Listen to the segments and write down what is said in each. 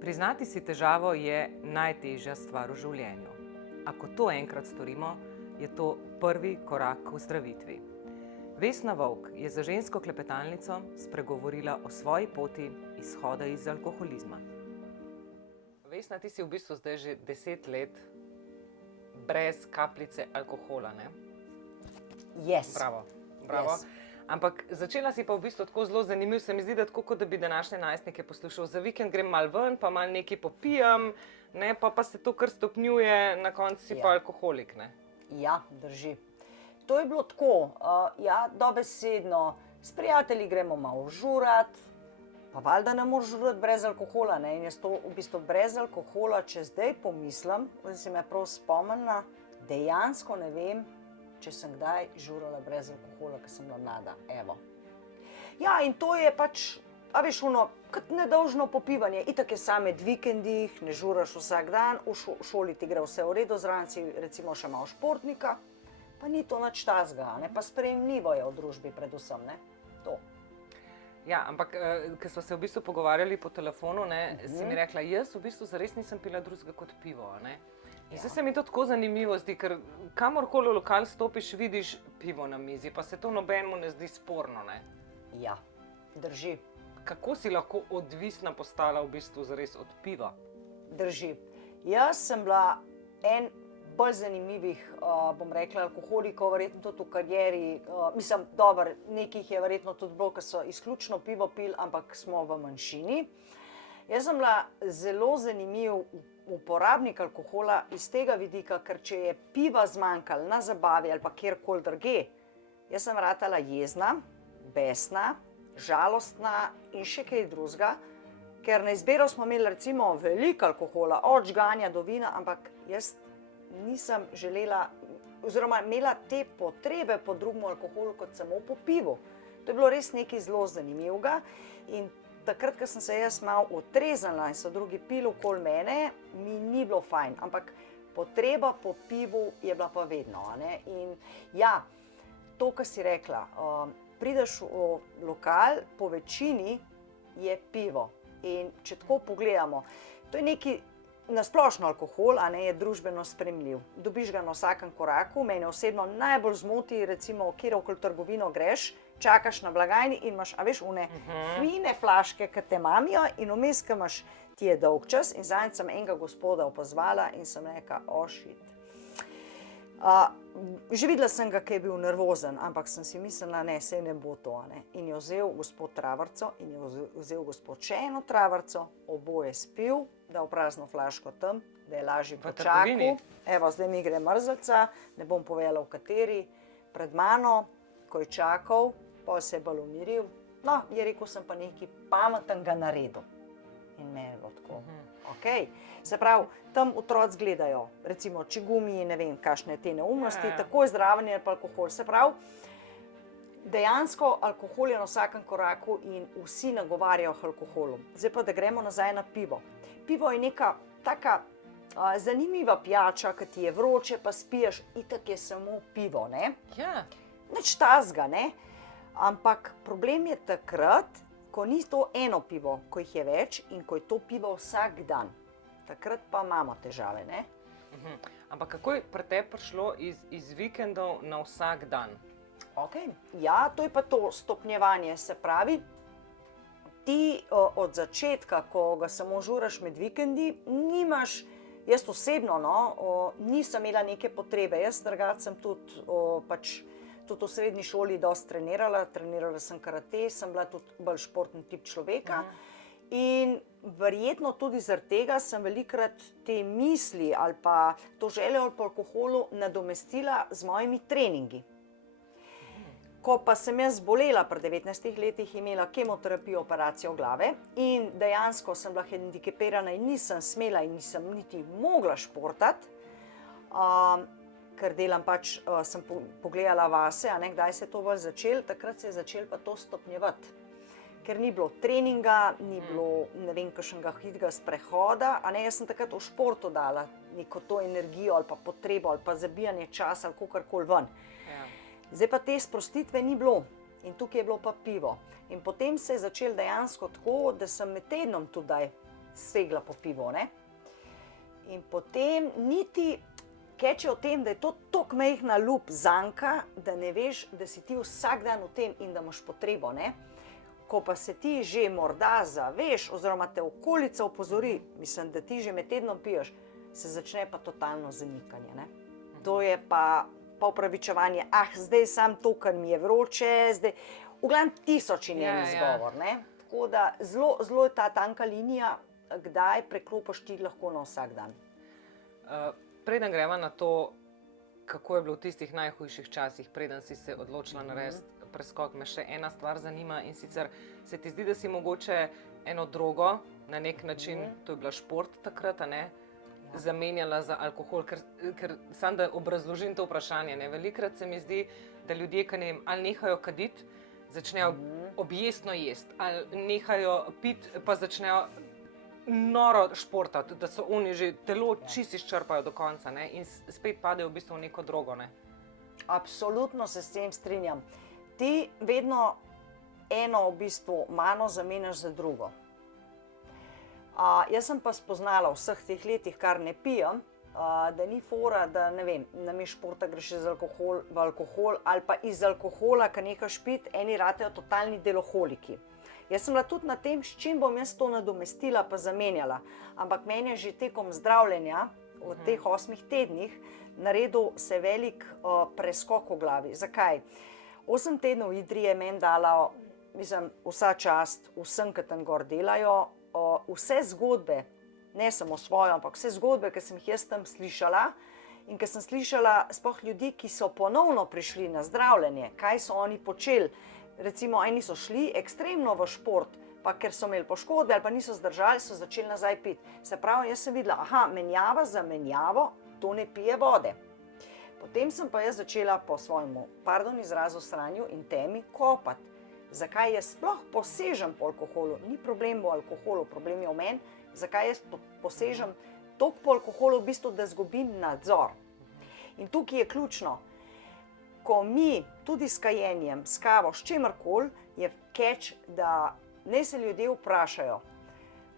Priznati si težavo je najtežja stvar v življenju. A ko to enkrat storimo, je to prvi korak k ozdravitvi. Vesna Vovk je za žensko klepetalnico spregovorila o svoji poti izhoda iz alkoholizma. Vesna, ti si v bistvu zdaj že 10 let brez kapljice alkohola, ne? Yes. Bravo, bravo. Yes. Ampak začela si pa v bistvu tako zelo zanimiv, se mi zdi, da tako kot da bi današnje najstnike poslušal. Za vikend grem malo ven, pa malo nekaj popijem, ne, pa se to kar stopnjuje, na koncu si pa alkoholik, ne? Ja, drži. To je bilo tako, dobesedno, s prijatelji gremo malo žurat, pa valjda ne moreš žurati brez alkohola, ne, in jaz to v bistvu brez alkohola, če zdaj pomislim, da si me prav spomnila, dejansko ne vem, če sem kdaj žurala brez alkohola, ko sem bila mlada, evo. Ja, in to je pač, a veš, kot nedolžno popivanje, itak je samo med vikendih, ne žuraš vsak dan, v šoli ti gre vse v redu, zraven si recimo še malo športnika, pa ni to nič tazga, ne, pa sprejemljivo je v družbi predvsem, ne, to. Ja, ampak, ko smo se v bistvu pogovarjali po telefonu, ne, si mi rekla, jaz v bistvu zares nisem pila drugega kot pivo, ne. In se mi to tako zanimivo zdi, ker kamorkoli v lokal stopiš, vidiš pivo na mizi, pa se to nobenemu ne zdi sporno, ne. Ja, drži. Kako si lahko odvisna postala v bistvu zares od piva? Drži. Jaz sem bila en bolj zanimivih, bom rekla, alkoholikov, verjetno tudi v karieri, mislim, dobro, nekih je verjetno tudi bilo, ki so izključno pivo pili, ampak smo v manjšini. Jaz sem bila zelo zanimiv uporabnik alkohola iz tega vidika, ker če je piva zmanjkalo na zabavi ali pa kjerkoli drugje, jaz sem ratala jezna, besna, žalostna in še kaj drugega, ker na izbiro smo imeli recimo veliko alkohola, od žganja do vina, ampak jaz nisem želela, oziroma imela te potrebe po drugem alkoholu kot samo po pivu. To je bilo res nekaj zelo zanimivega in takrat, ko sem se jaz malo otrezala in so drugi pili okoli mene, mi ni bilo fajn, ampak potreba po pivu je bila pa vedno, ne? In ja, to, kar si rekla, prideš v lokal, po večini je pivo in če tako pogledamo, to je neki nasplošno alkohol, a ne, je družbeno sprejemljiv. Dobiš ga na vsakem koraku, mene osebno najbolj zmoti, recimo, kjerokoli trgovino greš, čakaš na blagajni in imaš, a veš, one fine flaške, ki te mamijo in vmes, ki imaš, ti je dolg čas in zadnjič sem enega gospoda opazvala in sem rekla, shit. Že videla sem ga, ki je bil nervozen, ampak sem si mislila, ne, saj ne bo to, ne. In je vzel gospod travrco in je vzel gospod še eno travrco, oboje spil, dal prazno flaško tam, da je lažje počakal. Evo, zdaj mi gre mrzlica, ne bom povedala, v kateri, pred mano, ko je čakal, potem se je bolj umiril. No, je rekel, sem pa nekaj pametnega naredil. In meni je bilo tako, okej. Se pravi, tam otroci gledajo, recimo čigumi, ne vem, kakšne te neumnosti, takoj zraven je pa alkohol. Se pravi, dejansko alkohol je na vsakem koraku in vsi nagovarjajo k alkoholu. Zdaj pa, da gremo nazaj na pivo. Pivo je neka taka zanimiva pijača, ki ti je vroče, pa spiješ, itak je samo pivo, ne? Ja. Nič tazga, ne? Ampak problem je takrat, ko ni to eno pivo, ko jih je več in ko je to pivo vsak dan. Takrat pa imamo težave, ne? Ampak kako je pri tebi prišlo iz vikendov na vsak dan? Okej, ja, to je pa to stopnjevanje, se pravi, ti od začetka, ko ga samo žuraš med vikendi, nimaš, jaz osebno, nisem imela neke potrebe, jaz drugače sem tudi tudi v srednji šoli dosti trenirala sem karate, sem bila tudi bolj športni tip človeka in verjetno tudi zaradi tega sem velikokrat te misli ali pa to željo po alkoholu nadomestila z mojimi treningi. Ko pa sem jaz zbolela pri 19 letih, imela kemoterapijo, operacijo glave in dejansko sem bila hendikepirana in nisem smela in nisem niti mogla športati, ker delam pač, sem pogledala vase, a ne, kdaj se je to bolj začelo, takrat se je začelo pa to stopnjevati. Ker ni bilo treninga, ni bilo, ne vem, kakšnega hitrega sprehoda, a ne, jaz sem takrat v športu dala neko to energijo ali pa potrebo ali pa zabijanje časa ali kakorkoli ven. Zdaj pa te sprostitve ni bilo In tukaj je bilo pa pivo. In potem se je začelo dejansko tako, da sem med tednom tudi segla po pivo, ne. In potem niti keče o tem, da je to toliko majhna lup zanka, da ne veš, da si ti vsak dan v tem in da imaš potrebo, ne. Ko pa se ti že morda zaveš, oziroma te okolica opozori, mislim, da ti že med tednom piješ, se začne pa totalno zanikanje, ne. To je pa opravičevanje, zdaj sam to, ker mi je vroče, zdaj, v glavnem tisoč in en izgovor, ne. Tako da zelo je ta tanka linija, kdaj preklopiš ti lahko na vsak dan. Preden greva na to, kako je bilo v tistih najhujših časih, preden si se odločila narediti preskok, me še ena stvar zanima, in sicer se ti zdi, da si mogoče eno drogo na nek način, to je bila šport takrat, a ne, zamenjala za alkohol, ker samo da obrazložim to vprašanje, ne, velikokrat se mi zdi, da ljudje, ki ne vem, ali nehajo kaditi, začnejo objestno jesti, ali nehajo piti, pa začnejo noro športati, da so oni že telo čisto izčrpajo do konca, ne, in spet padejo v bistvu v neko drogo, ne. Absolutno se s tem strinjam. Ti vedno eno v bistvu mano zamenjaš za drugo. Jaz sem pa spoznala v vseh teh letih, kar ne pijem, da ni fora, da ne vem, namesto športa greš v alkohol ali pa iz alkohola, ki nehaš piti, eni ratejo totalni deloholiki. Jaz sem bila tudi na tem, s čim bom jaz to nadomestila pa zamenjala, ampak meni je že tekom zdravljenja v teh 8 tednih naredil se velik preskok v glavi. Zakaj? 8 tednov v Idriji je meni dala, mislim, vsa čast vsem, ki tam gor delajo, vse zgodbe, ne samo svojo, ampak vse zgodbe, ki sem jih jaz tam slišala in ki sem slišala sploh ljudi, ki so ponovno prišli na zdravljenje, kaj so oni počeli. Recimo, eni so šli ekstremno v šport, pa ker so imeli poškodbe ali pa niso zdržali, so začeli nazaj piti. Se pravi, jaz sem videla, menjava za menjavo, to ne pije vode. Potem sem pa jaz začela po svojemu, pardon izrazu, sranju in temi kopati. Zakaj jaz sploh posežem po alkoholu? Ni problem v alkoholu, problem je v meni. Zakaj jaz posežem toliko po alkoholu, v bistvu, da izgubim nadzor. In tukaj je ključno. Ko mi tudi s kajenjem, s kavo, s čemarkoli, je catch, da naj se ljudje vprašajo,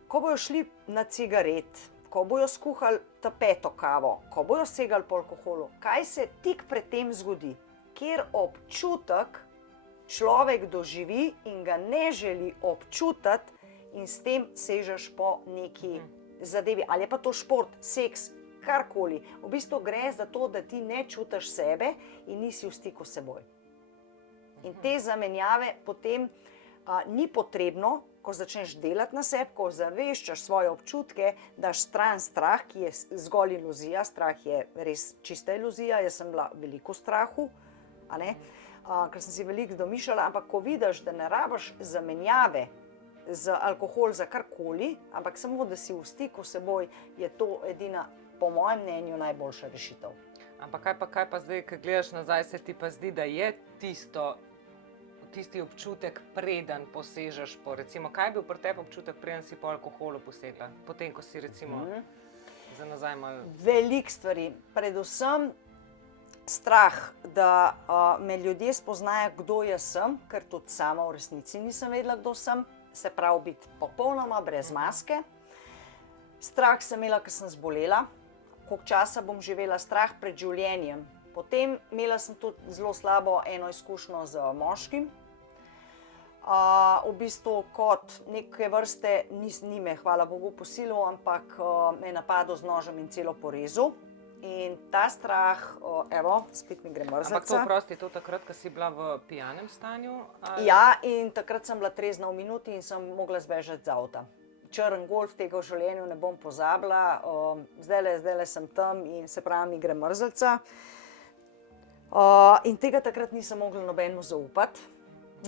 ko bojo šli na cigaret, ko bojo skuhali ta peto kavo, ko bojo segali po alkoholu, kaj se tik pred tem zgodi, kjer občutek človek doživi in ga ne želi občutiti in s tem sežeš po neki zadevi. Ali je pa to šport, seks, karkoli. V bistvu gre za to, da ti ne čutiš sebe in nisi v stiku s seboj. In te zamenjave potem ni potrebno, ko začneš delati na sebi, ko zaveščaš svoje občutke, daš stran strah, ki je zgolj iluzija, strah je res čista iluzija, jaz sem bila veliko v strahu, ker sem si veliko domišljala, ampak ko vidiš, da ne rabiš zamenjave za alkohol, za karkoli, ampak samo, da si v stiku s seboj, je to edina, po mojem mnenju, najboljša rešitev. Ampak kaj pa zdaj, ko gledaš nazaj, se ti pa zdi, da je tisti občutek, preden posežeš po, recimo, kaj je bil pri tebi občutek, preden si po alkoholu posegla? Potem, ko si recimo za nazaj malo... Veliko stvari. Predvsem strah, da me ljudje spoznajo, kdo jaz sem, ker tudi sama v resnici nisem vedela, kdo sem, se pravi biti popolnoma brez maske. Strah sem imela, ker sem zbolela, koliko časa bom živela, strah pred življenjem. Potem imela sem tudi zelo slabo eno izkušnjo z moškim. V bistvu kot neke vrste, ni me, hvala Bogu, posilil, ampak me je napadel z nožem in celo porezal. In ta strah, spet mi gre mrzlica. Ampak to prosti, to takrat, ko si bila v pijanem stanju? Ja, in takrat sem bila trezna v minuti in sem mogla zbežati z avta. Črn golf, tega v življenju ne bom pozabila, zdajle sem tam in se pravi, mi gre mrzlica. In tega takrat nisem mogla nobenemu zaupati,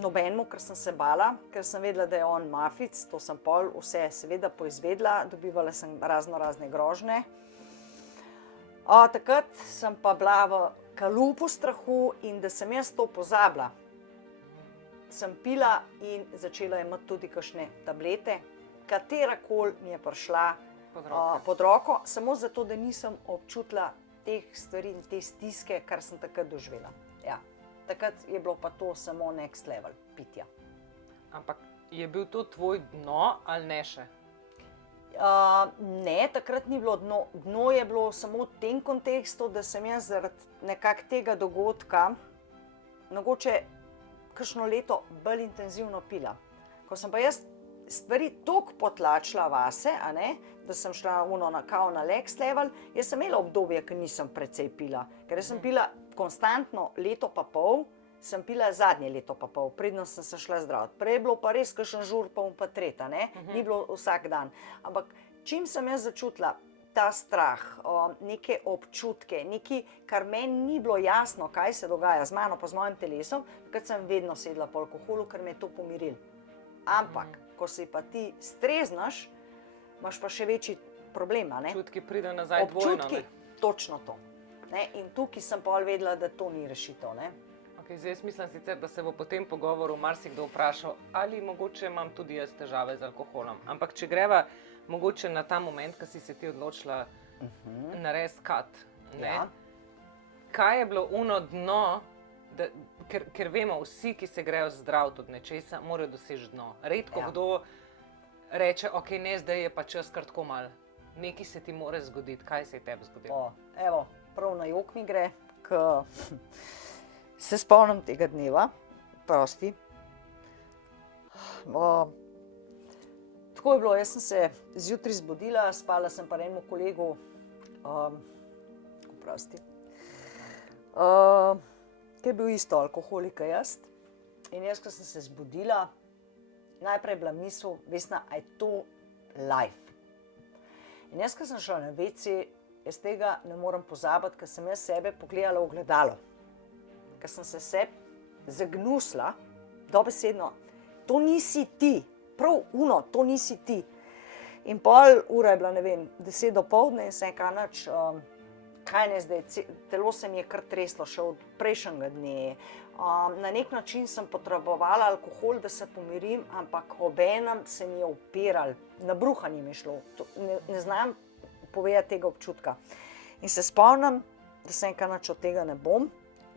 nobenemu, ker sem se bala, ker sem vedela, da je on mafic, to sem pol vse seveda poizvedela, dobivala sem razne grožnje. Takrat sem pa bila v kalupu strahu in da sem jaz to pozabila. Sem pila in začela imeti tudi kakšne tablete, katerakoli mi je prišla pod roko, samo zato, da nisem občutila teh stvari in te stiske, kar sem takrat doživela. Ja. takrat je bilo pa to samo next level pitja. Ampak je bil to tvoj dno ali ne še? Ne, takrat ni bilo dno. Dno je bilo samo v tem kontekstu, da sem jaz zaradi nekak tega dogodka mogoče kakšno leto bolj intenzivno pila. Ko sem pa jaz stvari toliko potlačila vase, a ne, da sem šla kao na next level, jaz sem imela obdobje, ko nisem precej pila. Ker sem pila konstantno leto pa pol, sem pila zadnje leto pa pol, predno sem se šla zdraviti. Prej je bilo pa res kakšen žur pa pa tretja, ne? Ni bilo vsak dan. Ampak čim sem jaz začutila ta strah, neke občutke, nekaj, kar meni ni bilo jasno, kaj se dogaja z mano pa z mojim telesom, takrat sem vedno sedla po alkoholu, ker me je to pomirilo. Ampak, ko se pa ti streznaš, imaš pa še večji problem, a ne? Občutki pride nazaj dvojno, Občutki, točno to. Ne? In tukaj sem pa vedela, da to ni rešitev, ne? Zdaj jaz mislim sicer, da se bo po tem pogovoru marsikdo vprašal, ali mogoče imam tudi jaz težave z alkoholom. Ampak če greva mogoče na ta moment, ko si se ti odločila narediti cut, ne? Ja. Kaj je bilo ono dno, ker vemo vsi, ki se grejo zdraviti od nečesa, morajo doseči dno. Redko kdo reče, ok, ne, zdaj je pa čas kar tako malo. Nekaj se ti mora zgoditi. Kaj se je tebi zgodilo? Evo, prav na jok mi gre, se spomnim tega dneva, prosti. Tako je bilo, jaz sem se zjutraj zbudila, spala sem pa enemu kolegu, ki je bil isto alkoholik kot jaz. In jaz, ko sem se zbudila, najprej je bila misel, Vesna, a je to life? In jaz, ko sem šla na WC, jaz tega ne morem pozabiti, ker sem jaz sebe pogledala v ogledalo. Ker sem se zagnusila, dobesedno, to nisi ti, prav to nisi ti. In pol ura je bila, ne vem, 10 dopoldne in sem rekla, nič, kaj ne zdaj, telo se mi je kar treslo še od prejšnjega dne. Na nek način sem potrebovala alkohol, da se pomirim, ampak obenem se mi je upiral, na bruhanje mi je šlo, ne znam povedati tega občutka. In se spomnim, da sem rekla, nič od tega ne bom.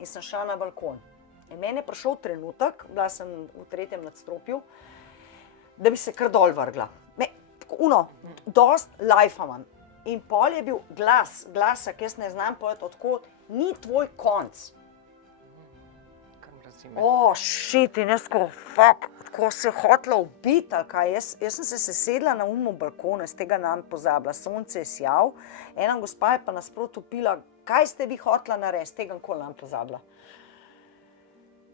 In sem šla na balkon. In meni je prišel trenutek, bila sem v 3. nadstropju, da bi se kar dol vrgla. Dost lajfa imam. In pol je bil glasak, jaz ne znam povedati odkot, ni tvoj konc. Shit, in jaz tako se hotela ubiti, ali kaj. Jaz sem se sesedla na balkonu, z tega nam pozabila, sonce je sijal, ena gospa je pa nasproti pila, kaj ste vi hotela narediti, tega nikoli nam pozabila.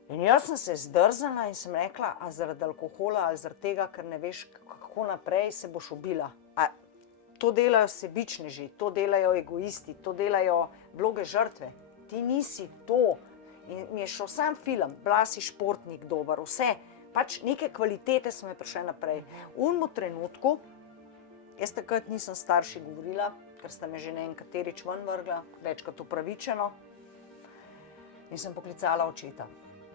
In jaz sem se zdrznila in sem rekla, a zaradi alkohola ali zaradi tega, ker ne veš, kako naprej se boš ubila. To delajo sebičneži, to delajo egoisti, to delajo vloge žrtve. Ti nisi to. In mi je šel sam film, bila si športnik dober, vse. Pač neke kvalitete so me prišle naprej. V unmu trenutku, jaz takrat nisem starši govorila, ker sta me že nekateri ven vrgla, večkrat upravičeno. In sem poklicala očeta.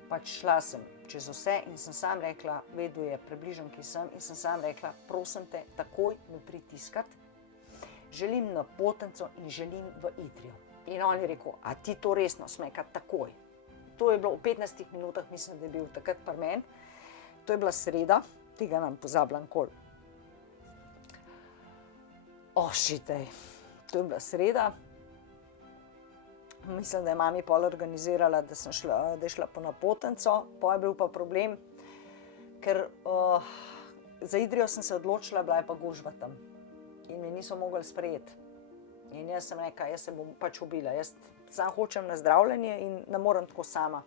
Pač šla sem čez vse in sem sam rekla, vedel je približno, ki sem, in sem sam rekla, prosim te, takoj me pritiskati. Želim na Potenco in želim v Idrijo. In on je rekel, a ti to resno smeka takoj. To je bilo v 15 minutah, mislim, da je bil takrat pri meni. To je bila sreda, tega nam pozabila nikoli. Šitej, to je bila sreda. Mislim, da je mami pol organizirala, da je šla po Potenco. Pa je bil pa problem, ker za Idrijo sem se odločila, bila je pa gužva tam. In me niso mogli sprejeti. In jaz sem rekla, jaz se bom pač ubila. Jaz sam hočem na zdravljenje in ne morem tako sama.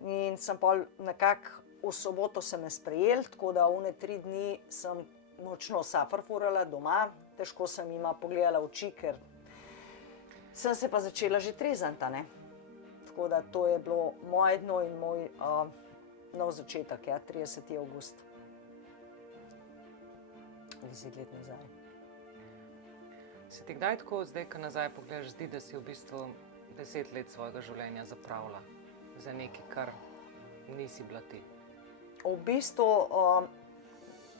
In sem pol nekako v soboto se me sprejeli, tako da one 3 dni sem močno safarfurala doma. Težko sem jima pogledala oči, ker sem se pa začela že trezanta, ne. Tako da to je bilo moje dno in moj nov začetek, 30. avgust. 10 let nazaj. Se ti kdaj tako, zdaj, ko nazaj pogledaš, zdi, da si v bistvu 10 let svojega življenja zapravila za nekaj, kar nisi bila ti? V bistvu,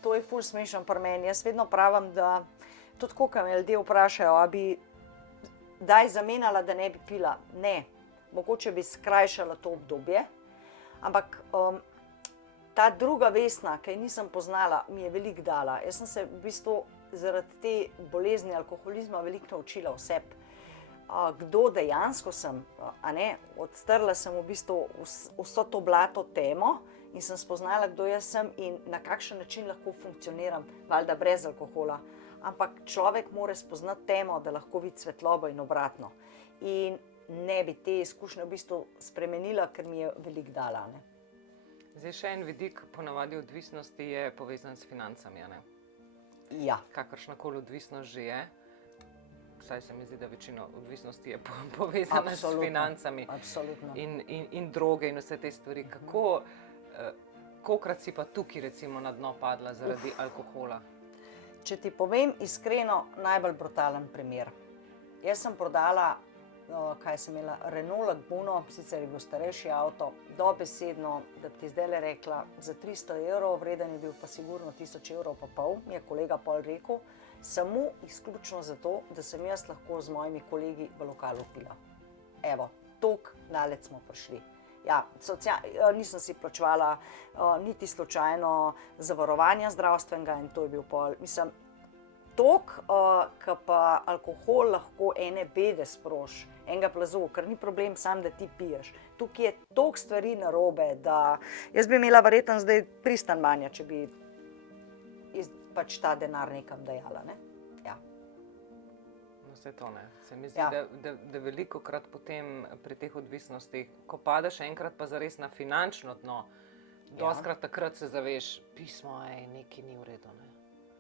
to je ful smešno pri meni. Jaz vedno pravim, da tudi ko me ljudje vprašajo, a bi daj zamenjala, da ne bi pila. Ne, mogoče bi skrajšala to obdobje, Ampak ta druga Vesna, ki je nisem poznala, mi je veliko dala. Jaz sem se v bistvu zaradi te bolezni alkoholizma veliko naučila o sebi. Kdo dejansko sem, a ne, odstrla sem v bistvu vso to blato temo in sem spoznala, kdo jaz sem in na kakšen način lahko funkcioniram, valjda brez alkohola. Ampak človek mora spoznati temo, da lahko vidi svetlobo in obratno. In ne bi te izkušnje v bistvu spremenila, ker mi je veliko dala, ne. Zdaj še en vidik ponavadi odvisnosti je povezan s financami, a ne? Ja. Kakršnakoli odvisnost že je. Vsaj se mi zdi, da večina odvisnosti je povezana s financami. Absolutno. In droge in vse te stvari. Kolikrat si pa tukaj recimo na dno padla zaradi alkohola? Če ti povem iskreno, najbolj brutalen primer. Jaz sem prodala, kaj sem imela, Renault Laguno, sicer je bil starejši avto, dobesedno, da bi ti zdajle rekla, za 300 €, vreden je bil pa sigurno 1000 € pa pol, mi je kolega pol rekel, samo izključno zato, da sem jaz lahko z mojimi kolegi v lokalu pila. Evo, toliko daleč smo prišli. Ja, nisem si plačevala niti slučajno zavarovanja zdravstvenega in to je bil pol. Mislim, toliko, ki pa alkohol lahko ene bede sproži, enega plazu, ker ni problem sam, da ti piješ. Tukaj je toliko stvari narobe, da jaz bi imela verjetno zdaj pristan banja, če bi pač ta denar nekam dajala, ne? Ja. No, vse to ne. Se mi zdi, Ja. da velikokrat potem pri teh odvisnostih, ko padeš enkrat pa zares na finančno dno, dostikrat takrat se zaveš, pismo, nekaj ni v redu, ne.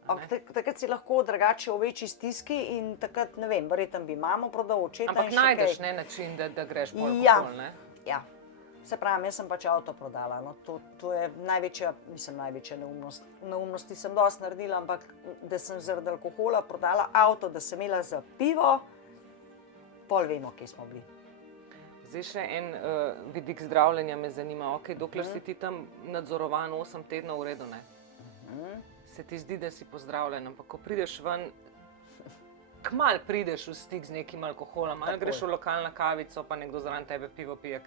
A ne? Takrat si lahko drugače v večji stiski in takrat, ne vem, verjetno bi mamo prodal, očeta in še Ampak kaj. najdeš način, da greš po Ja. alkohol, ne? Ja. Se pravi, jaz sem pač avto prodala. No, to je največja, mislim, največja neumnost. Neumnosti sem dosti naredila, ampak da sem zaradi alkohola prodala avto, da sem imela za pivo, pol vemo, kje smo bili. Zdaj še en vidik zdravljenja me zanima. Ok, dokler si ti tam nadzorovan 8 tednov v redu, ne? Se ti zdi, da si pozdravljen, ampak ko prideš ven, kmalu prideš v stik z nekim alkoholom, ali greš v lokalno kavico, pa nekdo zraven tebe pivo pije.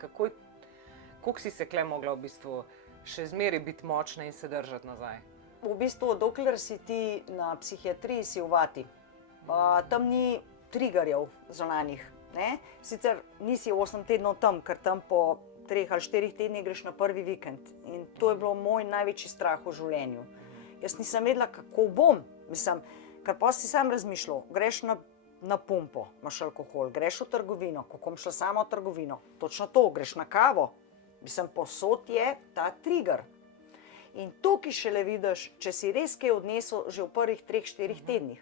Koliko si se kle mogla v bistvu še zmeraj biti močna in se držati nazaj? V bistvu, dokler si ti na psihiatriji, si v vati. Tam ni triggerjev zunanjih, ne? Sicer nisi 8 tednov tam, ker tam po 3 ali 4 tednih greš na prvi vikend. In to je bilo moj največji strah v življenju. Jaz nisem vedela, kako bom. Mislim, ker pa si sam razmišljal, greš na pumpo, imaš alkohol, greš v trgovino, kako bom šla sama v trgovino. Točno to, greš na kavo. Mislim, posod je ta trigger. In tukaj šele vidiš, če si res kaj odnesel že v prvih 3-4 tednih.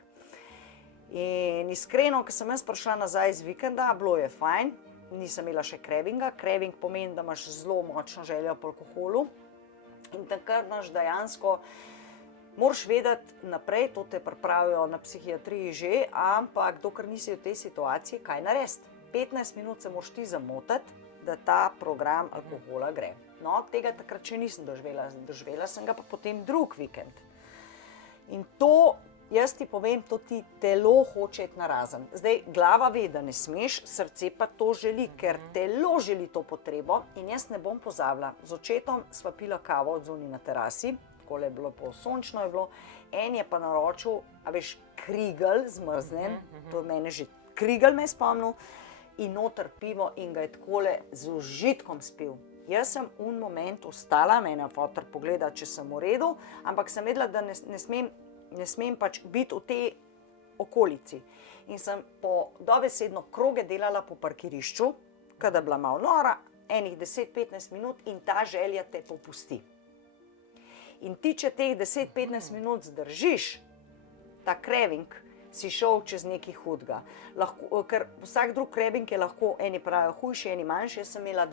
In iskreno, ko sem jaz prišla nazaj z vikenda, bilo je fajn, nisem imela še cravinga. Craving pomeni, da imaš zelo močno željo po alkoholu. In takrat imaš dejansko, moraš vedeti naprej, to te pripravijo na psihiatriji že, ampak dokler nisi v tej situaciji, kaj narediti? 15 minut se moraš ti zamotiti, da ta program alkohola gre. No, tega takrat še nisem doživela, doživela sem ga pa potem drug vikend. In to, jaz ti povem, to ti telo hoče iti narazen. Zdaj, glava ve, da ne smeš, srce pa to želi, ker telo želi to potrebo in jaz ne bom pozabila. Z očetom sva pila kavo odzunaj na terasi, takole je bilo pol sončno je bilo, en je pa naročil, a veš, krigel zmrznen, to mene že krigel me je spomnil, in noter pivo in ga je takole z užitkom spil. Jaz sem un moment ostala, mene fotor pogleda, če sem v redu, ampak sem vedela, da ne smem pač biti v tej okolici. In sem dobesedno kroge delala po parkirišču, kada je bila malo nora, enih 10-15 minut in ta želja te popusti. In ti, če teh 10-15 minut zdržiš, ta craving, si šel čez nekaj hudega. Ker vsak drug craving je lahko, eni pravijo hujši, eni manjši, jaz sem imela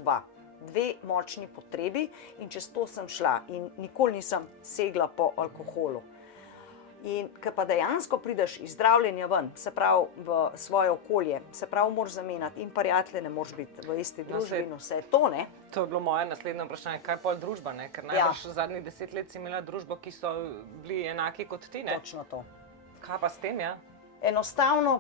dve močni potrebi in čez to sem šla in nikoli nisem segla po alkoholu. In ko pa dejansko prideš iz zdravljenja ven, se pravi v svoje okolje, se pravi moraš zamenjati in prijatelje ne moraš biti v isti družbi in vse to, ne? To je bilo moje naslednje vprašanje, kaj pol družba, ne? Ker najbrž zadnjih 10 let si imela družbo, ki so bili enaki kot ti, ne? Točno to. Kaj pa s tem, ja? Enostavno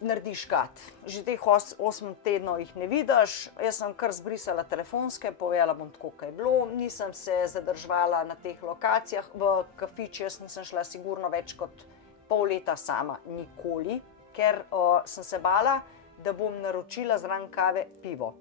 narediš kat. Že teh 8 tednov jih ne vidiš, jaz sem kar zbrisala telefonske, povedala bom tako, kaj je bilo, nisem se zadrževala na teh lokacijah, v kafič jaz nisem šla sigurno več kot pol leta sama, nikoli, ker sem se bala, da bom naročila zraven kave pivo.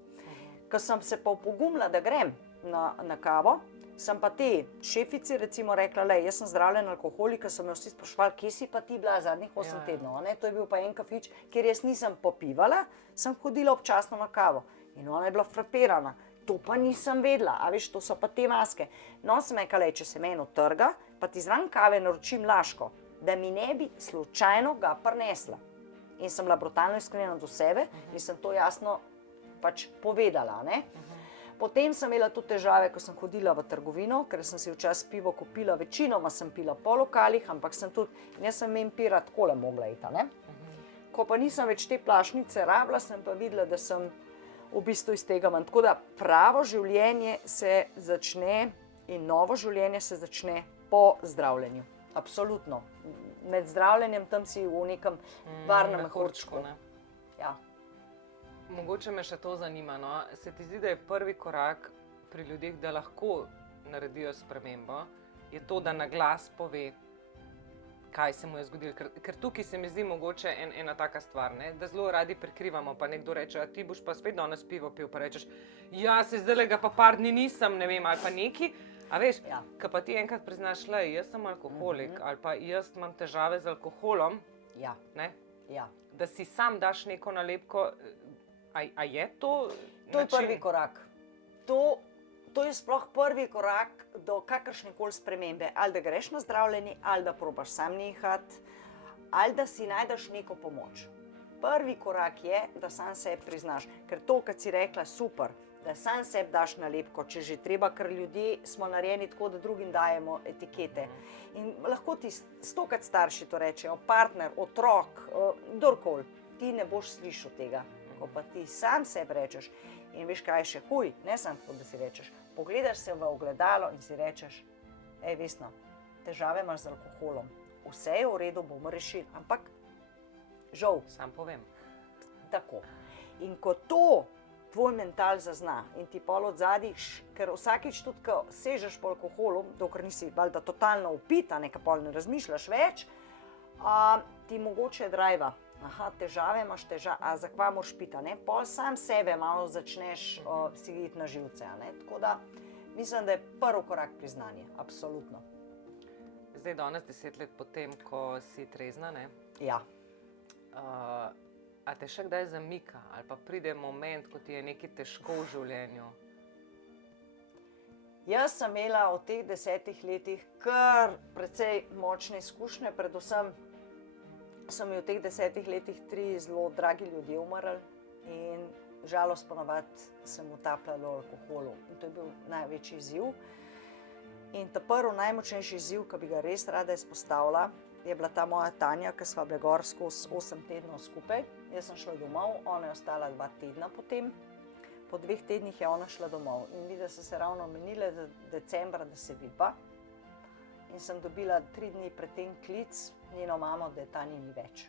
Ko sem se pa opogumila, da grem na kavo, sem pa te šefici recimo rekla, jaz sem zdravljen alkoholik, ker so me vsi sprašvali, kje si pa ti bila zadnjih 8 tednov, ne? To je bil pa en kafič, kjer jaz nisem popivala, sem hodila občasno na kavo in ona je bila frapirana, to pa nisem vedela, a veš, to so pa te maske. No, sem rekla, če se meni utrga, pa ti zraven kave naročim laško, da mi ne bi slučajno ga prinesla. In sem bila brutalno iskrena do sebe in sem to jasno pač povedala, ne? Potem sem imela tudi težave, ko sem hodila v trgovino, ker sem si včasih pivo kupila, večinoma sem pila po lokalih, ampak sem tudi, jaz sem imela pira takole mogla iti, ne? Ko pa nisem več te plašnice rabila, sem pa videla, da sem v bistvu iz tega manj. Tako da pravo življenje se začne in novo življenje se začne po zdravljenju. Absolutno. Med zdravljenjem tam si v nekem varnem mehurčku. Ja. Mogoče me še to zanima, no? Se ti zdi, da je prvi korak pri ljudeh, da lahko naredijo spremembo, je to, da na glas pove, kaj se mu je zgodilo. Ker tukaj se mi zdi mogoče ena taka stvar, ne? Da zelo radi prikrivamo, pa nekdo reče, a ti boš pa spet danes pivo pil, pa rečeš, ja, se zdaj ga pa par dni nisem, ne vem, ali pa neki. A veš, ko pa ti enkrat priznaš, jaz sem alkoholik, ali pa jaz imam težave z alkoholom, ne? Da si sam daš neko nalepko. A je to način? To je prvi korak. To je sploh prvi korak do kakršnekoli spremembe. Ali da greš na zdravljenje, ali da probaš sam nehati, ali da si najdeš neko pomoč. Prvi korak je, da sam sebi priznaš. Ker to, kad si rekla, super, da sam sebi daš nalepko, če že treba, ker ljudje smo narejeni tako, da drugim dajemo etikete. In lahko ti 100krat starši to rečejo, partner, otrok, kdorkoli, ti ne boš slišal tega. Ko pa ti sam sebi rečeš in veš, kaj je še huj, ne samo tako, da si rečeš, pogledaš se v ogledalo in si rečeš, Vesna, težave imaš z alkoholom, vse je v redu, bomo rešili, ampak žal. Sam povem. Tako. In ko to tvoj mental zazna in ti pol odzadaj, ker vsakič tudi, ko sežeš po alkoholu, dokler nisi valjda totalno upita, nekaj pol ne razmišljaš več, ti mogoče drajva. Aha, težave imaš, a zakva moraš piti, ne? Pol sam sebe malo začneš si iti na živce, ne? Tako da mislim, da je prvi korak priznanje, absolutno. Zdaj danes 10 let potem, ko si trezna, ne? Ja. A te še kdaj zamika ali pa pride moment, ko ti je nekaj težko v življenju? Jaz sem imela v teh 10 letih kar precej močne izkušnje, predvsem so mi v teh 10 letih 3 zelo dragi ljudje umrli in žalost ponavadi sem utapljala v alkoholu. In to je bil največji izziv. In ta prvi najmočnejši izziv, ki bi ga res rada izpostavila, je bila ta moja Tanja, ki sva bila gor skozi 8 tednov skupaj. Jaz sem šla domov, ona je ostala 2 tedna potem. Po 2 tednih je ona šla domov in videla so se ravno menile decembra, da se vidiva. In sem dobila 3 dni pred tem klic njeno mamo, da je Tanje ni več.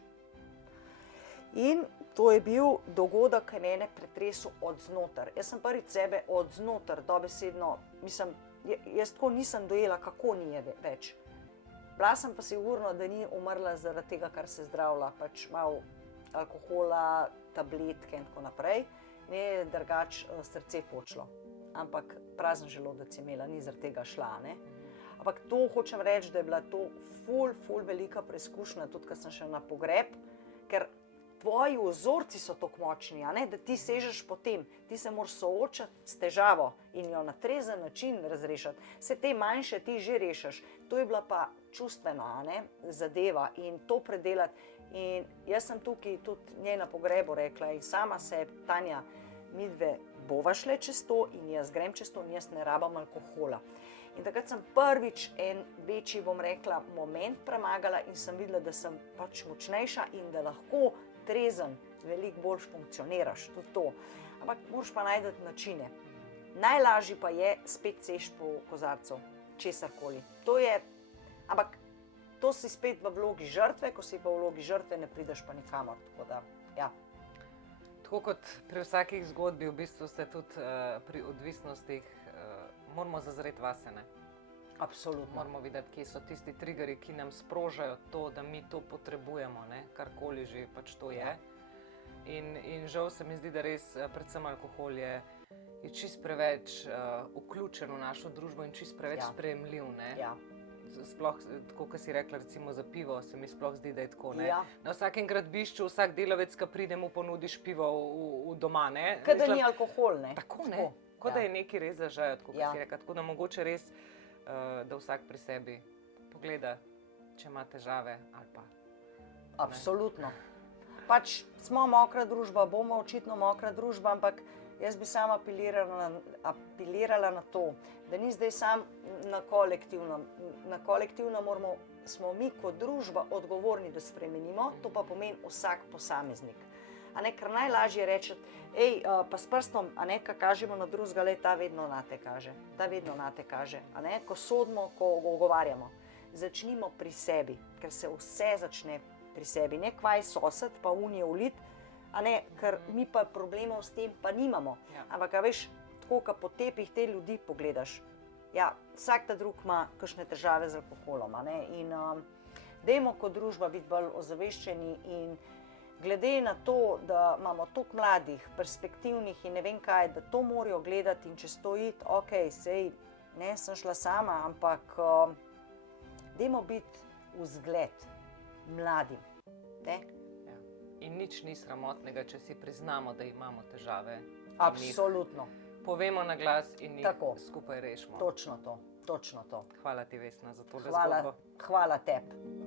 In to je bil dogodek, ki je mene pretresel od znotraj. Jaz sem prvič sebe od znotraj dobesedno, mislim, jaz tako nisem dojela, kako ni je več. Bila sem pa sigurno, da ni umrla zaradi tega, kar se zdravila, pač malo alkohola, tabletke in tako naprej. Ne je drugač srce počlo, ampak prazen želodec je imela, ni zaradi tega šla, ne. Ampak to hočem reči, da je bila to ful velika preizkušnja, tudi ko sem šla na pogreb, ker tvoji vzorci so tako močni, da ti sežeš po tem, ti se moraš soočati s težavo in jo na trezen način razrešiti. Vse te manjše ti že rešiš, to je bila pa čustvena zadeva in to predelati. In jaz sem tukaj tudi njej na pogrebu rekla in sama se, Tanja, midve bova šle čez to in jaz grem čez to in jaz ne rabam alkohola. In takrat sem prvič en večji, bom rekla, moment premagala in sem videla, da sem pač močnejša in da lahko trezen veliko bolj funkcioniraš, tudi to. Ampak moraš pa najti načine. Najlažje pa je spet seči po kozarcu, česarkoli. To je, ampak to si spet v vlogi žrtve, ko si pa v vlogi žrtve, ne prideš pa nikamor. Tako da, ja. Tako kot pri vsakih zgodbi, v bistvu se tudi pri odvisnostih moramo zazreti vase, ne? Absolutno. Moramo videti, kje so tisti triggerji, ki nam sprožajo to, da mi to potrebujemo, ne? Karkoli že pač to je. In žal se mi zdi, da res predvsem alkohol je čist preveč vključen v našo družbo in čist preveč sprejemljiv, ne? Ja. Sploh, tako kot si rekla, recimo za pivo, se mi sploh zdi, da je tako, ne? Ja. Na vsakem gradbišču vsak delavec, ki pride, mu ponudiš pivo v doma, ne? Kaj da ni alkohol, ne? Tako, ne? Kot da je nekaj res zažajo, tako kot si rekla. Tako da mogoče res, da vsak pri sebi pogleda, če ima težave ali pa. Absolutno. Pač smo mokra družba, bomo očitno mokra družba, ampak jaz bi sama apelirala na to, da ni zdaj sam na kolektivno. Na kolektivno smo mi kot družba odgovorni, da spremenimo, to pa pomeni vsak posameznik. Ker najlažje je reči, pa s prstom, ko kažemo na drugega, ta vedno nate kaže. Ko sodimo, ko ogovarjamo. Začnimo pri sebi, ker se vse začne pri sebi. Ne kvaj sosed, pa unije ulit, ker mi pa problemov s tem pa nimamo. Ampak, veš, tako, ko po tepih te ljudi pogledaš, vsak ta drug ima kakšne težave z alkoholom. In dajmo kot družba biti bolj ozaveščeni in glede na to, da imamo toliko mladih, perspektivnih in ne vem kaj, da to morajo gledati in čez to iti, sej, ne, sem šla sama, ampak dajmo biti vzgled mladim. In nič ni sramotnega, če si priznamo, da imamo težave. Absolutno. Povemo na glas in jih skupaj rešimo. Točno to. Hvala ti, Vesna, za tole zgodbo. Hvala tebi.